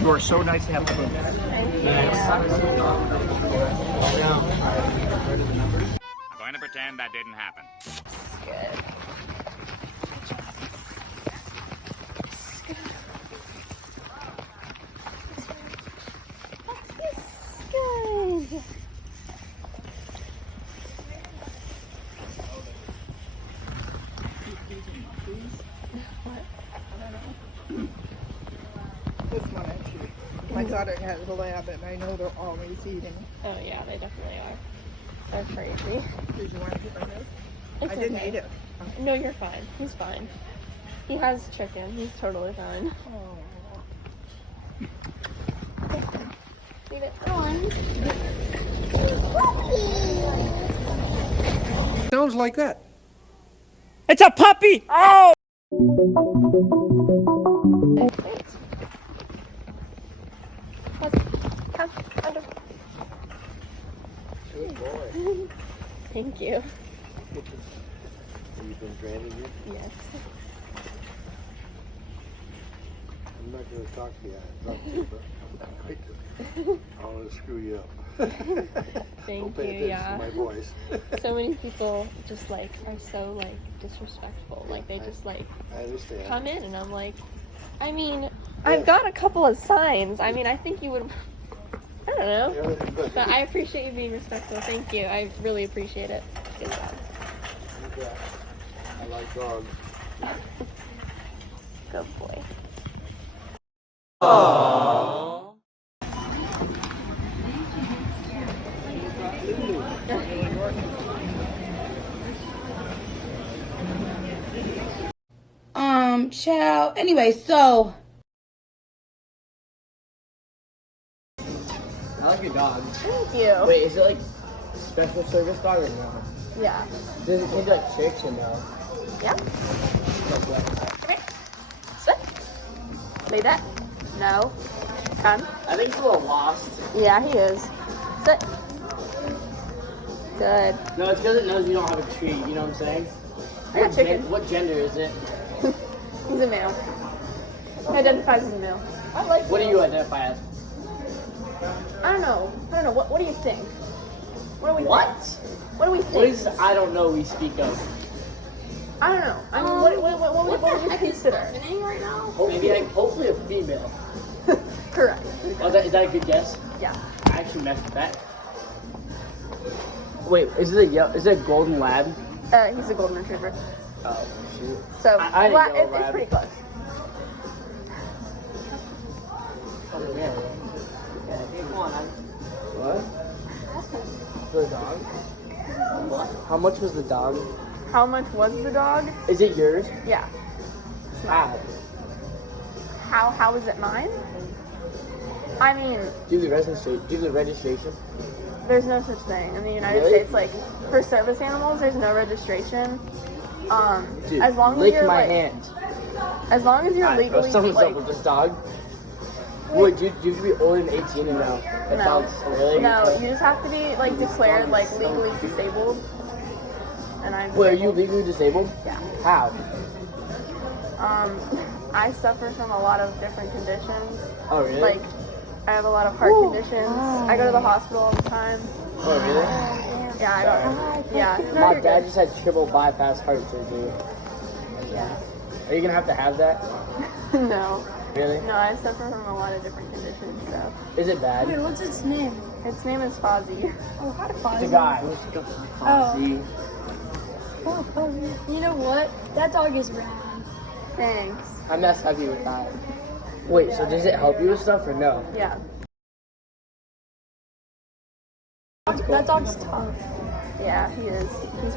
You are so nice to have with us. I'm going to pretend that didn't happen. Good. Good. This one actually. My daughter has a lab, and I know they're always eating. Oh yeah, they definitely are. They're crazy. Did you want to get my milk? It's I didn't okay. eat it. No, you're fine. He's fine. He has chicken. He's totally fine. Leave it on. Sounds like that. It's a puppy! Oh! Come, under. Good boy. Thank you. You've been branding you? Yes. I'm not going to talk to you. I love you, but I'm not going to. I want to screw you up. Thank Don't pay you, attention yeah. to my voice. So many people just like are so like disrespectful. Like they just like I understand. come in and I'm like, I mean, I've got a couple of signs. I mean, I think you would, I don't know. Yeah, But I appreciate you being respectful. Thank you. I really appreciate it. Good job. okay. I like dogs. Good boy. Child. Anyway, so I like your dog. Thank you. Wait, is it like special service dog or no? Yeah. Does it do like tricks or no? Yeah. Like what? Come here. Sit. Lay that. No. Come. I think it's a little lost. Yeah, he is. Sit. Good. No, it's because it knows you don't have a treat. You know what I'm saying? I got chicken. What gender is it? He's a male. He identifies as a male. I like What do you identify as? I don't know. What do you think? What do we What? think? What do we think? What is this I don't know we speak of? I don't know. I mean, what would you consider? right now? Maybe like hopefully a female. Correct. Oh, is that a good guess? Yeah. I actually messed with that. Wait, is it a golden lab? He's a golden retriever. Oh shoot. So I well, didn't go it's lab. pretty close. Oh, yeah. Come on, what? For the dog? What? How much was the dog? How much was the dog? Is it yours? Yeah. How? How is it mine? I mean, Do you have the registration? there's no such thing in the United Really? States. Like for service animals, there's no registration. Dude, As long as lick you're my like, hand. as long as you're legally Something's like, up with this dog. Would you have to be older than 18 and no? That No. sounds really no, you just have to be like declared like legally disabled. And I'm. Wait, are you disabled. legally disabled? Yeah. How? I suffer from a lot of different conditions. Oh really? Like, I have a lot of heart conditions. I go to the hospital all the time. Oh really? Yeah, I don't. Yeah. No, My you're dad good. just had triple bypass heart surgery. Yeah. Are you gonna have to have that? No. Really? No, I suffer from a lot of different conditions. So Is it bad? Wait, what's its name? its name is Fozzie. Oh, hi, It's Fozzie. a guy. Oh. Oh, Fozzie. You know what? That dog is rad. Thanks. I'm not happy with that. Wait, so does it help you with stuff or no? Yeah. That dog's tough. Yeah, he is. He's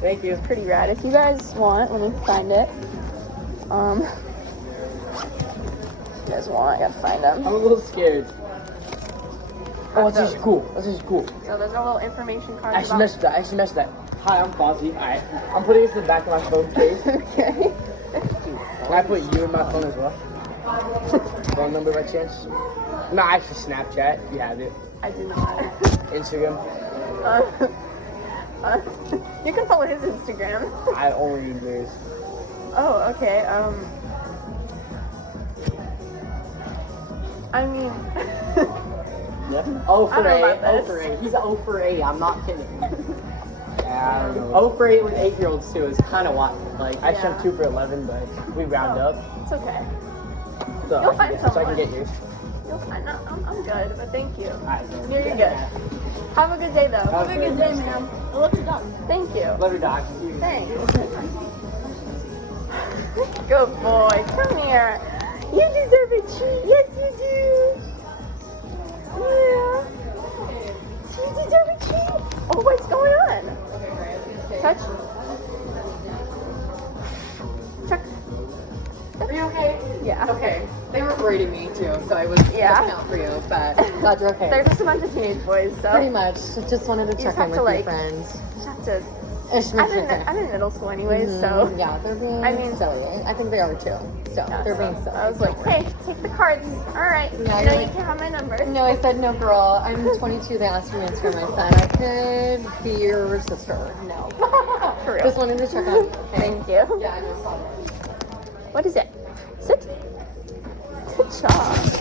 Thank you. pretty rad. If you guys want, let me find it. If you guys want, I gotta find him. I'm a little scared. Oh, this is cool. This is cool. So there's a little information card. I actually messed with that. Hi, I'm Fozzie. Alright. I'm putting this in the back of my phone case. Okay. Can I put you in my phone as well? Phone number by chance? No, actually Snapchat, if you have it. I do not. Instagram. You can follow his Instagram. I only need yours. Oh, okay. I mean, Oh I for don't know 8. about Oh this. for 8. He's an 0 for 8. I'm not kidding. Yeah, I don't know. 0 for 8 with 8-year-olds too is kind of wild. Like I should have 2 for 11, but we round up. it's okay. So You'll I find can get, so I someone. can get yours. You'll find out. I'm good, but thank you. Alright, so You're good. Have a good day, though. Have a good day, ma'am. I love your dog. Thank you. Love your dog. Thanks. Good boy. Come here. You deserve a treat. Yes, you do. Yeah. You deserve a treat. Oh, what's going on? Touch. Chuck. Are you okay? Yeah. Okay. They were worried me too, so I was Yeah. looking out for you, but glad you're okay. They're just a bunch of teenage boys, so. Pretty much. Just wanted to You check have in to, with like, your friends. You have to. Ish, I'm in middle school anyways, so. Yeah, they're being I mean- silly. I think they are too. So they're being silly. I was like, hey, take the cards. All right. Yeah, you know you're you like- can have my number. No, I said no, girl. I'm 22. They asked me to answer my son. I could be your sister. No. For real. Just wanted to check on you. Okay? Thank you. Yeah, I know. Saw that. What is it? Sit. Good job.